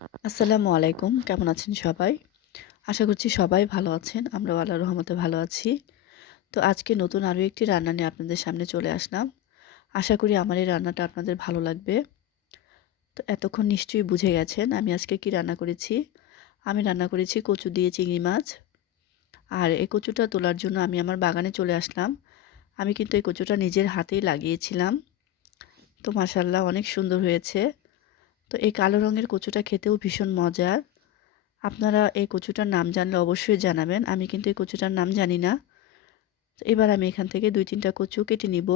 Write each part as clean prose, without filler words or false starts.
আসসালামু আলাইকুম। কেমন আছেন সবাই? আশা করছি সবাই ভালো আছেন। আমরাও আল্লাহর রহমতে ভালো আছি। তো আজকে নতুন আরও একটি রান্না নিয়ে আপনাদের সামনে চলে আসলাম। আশা করি আমার এই রান্নাটা আপনাদের ভালো লাগবে। তো এতক্ষণ নিশ্চয়ই বুঝে গেছেন আমি আজকে কি রান্না করেছি। আমি রান্না করেছি কচু দিয়ে চিংড়ি মাছ। আর এই কচুটা তোলার জন্য আমি আমার বাগানে চলে আসলাম। আমি কিন্তু এই কচুটা নিজের হাতেই লাগিয়েছিলাম। তো মাশাআল্লাহ অনেক সুন্দর হয়েছে। তো এই কালো রঙের কচুটা খেতেও ভীষণ মজার। আপনারা এই কচুটার নাম জানলে অবশ্যই জানাবেন। আমি কিন্তু এই কচুটার নাম জানি না। তো এবার আমি এখান থেকে ২-৩ টা কচু কেটে নিব।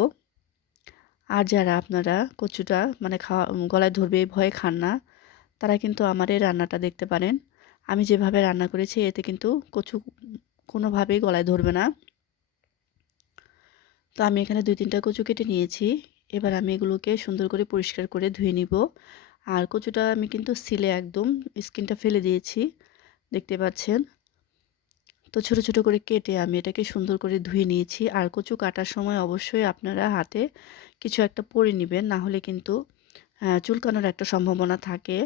আর যারা আপনারা কচুটা মানে গলায় ধরবে এই ভয়ে খান না, তারা কিন্তু আমার এই রান্নাটা দেখতে পারেন। আমি যেভাবে রান্না করেছি এতে কিন্তু কচু কোনোভাবেই গলায় ধরবে না। তো আমি এখানে ২-৩ টা কচু কেটে নিয়েছি। এবার আমি এগুলোকে সুন্দর করে পরিষ্কার করে ধুয়ে নিব। আর কচুটা আমি কিন্তু ছিলে একদম স্কিনটা ফেলে দিয়েছি। দেখতে পাচ্ছেন। তো ছোট ছোট করে কেটে আমি এটাকে সুন্দর করে ধুয়ে নিয়েছি। আর কচু কাটার সময় অবশ্যই আপনারা হাতে কিছু একটা পরে নেবেন, না হলে কিন্তু চুলকানোর একটা সম্ভাবনা থাকে।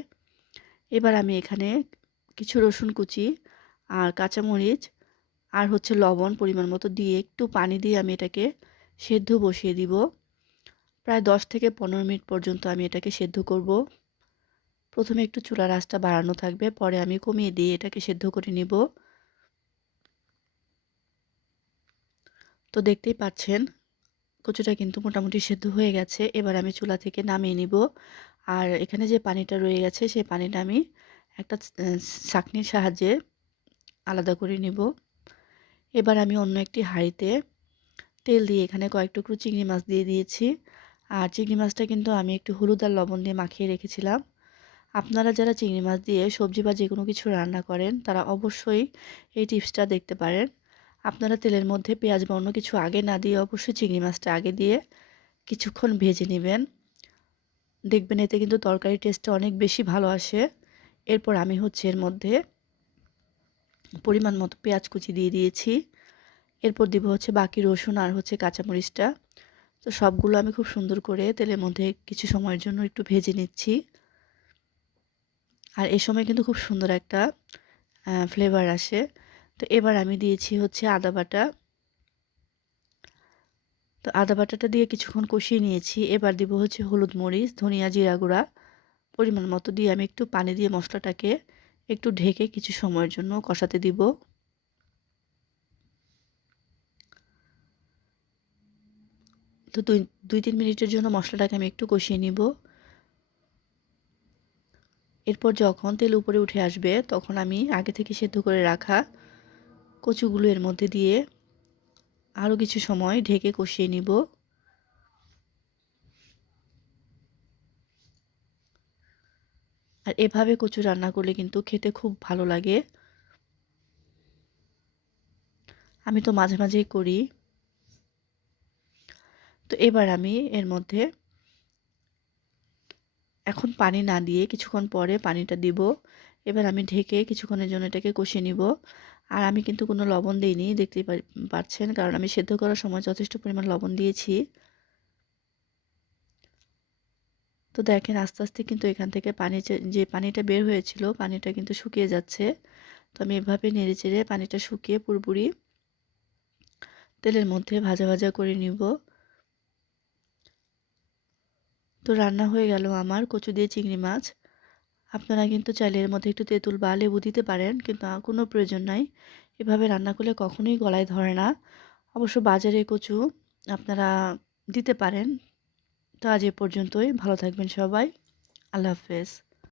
এবার আমি এখানে কিছু রসুন কুচি আর কাঁচামরিচ আর হচ্ছে লবণ পরিমাণ মতো দিয়ে একটু পানি দিয়ে আমি এটাকে সেদ্ধ বসিয়ে দিব। প্রায় 10 থেকে 15 মিনিট পর্যন্ত আমি এটাকে সেদ্ধ করব। প্রথমে একটু চুলার আঁচটা বাড়ানো থাকবে, পরে আমি কমিয়ে দিয়ে এটাকে সেদ্ধ করে নিব। তো দেখতেই পাচ্ছেন কচুটা কিন্তু মোটামুটি সেদ্ধ হয়ে গেছে। এবার আমি চুলা থেকে নামিয়ে নিব। আর এখানে যে পানিটা রয়ে গেছে সেই পানিটা আমি একটা ছাঁকনির সাহায্যে আলাদা করে নিব। এবার আমি অন্য একটি হাঁড়িতে তেল দিয়ে এখানে কয়েক টুকরো চিংড়ি মাছ দিয়ে দিয়েছি। আর চিংড়ি মাছটা কিন্তু আমি একটু হলুদ আর লবণ দিয়ে মাখিয়ে রেখেছিলাম। আপনারা যারা চিংড়ি মাছ দিয়ে সবজি বা যেকোনো কিছু রান্না করেন তারা অবশ্যই এই টিপসটা দেখতে পারেন। আপনারা তেলের মধ্যে পেঁয়াজ বা অন্য কিছু আগে না দিয়ে অবশ্যই চিংড়ি মাছটা আগে দিয়ে কিছুক্ষণ ভেজে নেবেন। দেখবেন এতে কিন্তু তরকারির টেস্টটা অনেক বেশি ভালো আসে। এরপর আমি হচ্ছে এর মধ্যে পরিমাণ মতো পেঁয়াজ কুচি দিয়ে দিয়েছি। এরপর দিব হচ্ছে বাকি রসুন আর হচ্ছে কাঁচামরিচটা। তো সবগুলো আমি খুব সুন্দর করে তেলের মধ্যে কিছু সময়ের জন্য একটু ভেজে নিচ্ছি। আর এই সময় কিন্তু খুব সুন্দর একটা ফ্লেভার আসে। তো এবার আমি দিয়েছি হচ্ছে আদা বাটা। তো আদা বাটাটা দিয়ে কিছুক্ষণ কষিয়ে নিয়েছি। এবার দিব হচ্ছে হলুদ, মরিচ, ধনিয়া, জিরা গুঁড়া পরিমাণ মতো দিয়ে আমি একটু পানি দিয়ে মশলাটাকে একটু ঢেকে কিছু সময়ের জন্য কষাতে দিব। তো ২-৩ মিনিটের জন্য মশলাটাকে আমি একটু কষিয়ে নিব। এরপর যখন তেল উপরে উঠে আসবে তখন আমি আগে থেকে সেদ্ধ করে রাখা কচুগুলো এর মধ্যে দিয়ে আরও কিছু সময় ঢেকে কষিয়ে নিব। আর এভাবে কচু রান্না করলে কিন্তু খেতে খুব ভালো লাগে। আমি তো মাঝে মাঝেই করি। তো এবার আমি এর মধ্যে এখন পানি না দিয়ে কিছুক্ষণ পরে পানিটা দিব। এবার আমি ঢেকে কিছুক্ষণের জন্য এটাকে কষিয়ে নিব। আর আমি কিন্তু কোনো লবণ দিইনি, দেখতেই পাচ্ছেন, কারণ আমি সেদ্ধ করার সময় যথেষ্ট পরিমাণ লবণ দিয়েছি। তো দেখেন আস্তে আস্তে কিন্তু এখান থেকে পানি যে পানিটা বের হয়েছিল পানিটা কিন্তু শুকিয়ে যাচ্ছে। তো আমি এভাবে নেড়ে চেড়ে পানিটা শুকিয়ে পুরোপুরি তেলের মধ্যে ভাজা ভাজা করে নিব। তো রান্না হয়ে গেল আমার কচু দিয়ে চিংড়ি মাছ। আপনারা কিন্তু চাইলে এর মধ্যে একটু তেঁতুল বা লেবু দিতে পারেন, কিন্তু কোনো প্রয়োজন নাই। এভাবে রান্না করলে কখনোই গলায় ধরে না। অবশ্য বাজারে কচু আপনারা দিতে পারেন। তো আজ এ পর্যন্তই। ভালো থাকবেন সবাই। আল্লাহ হাফেজ।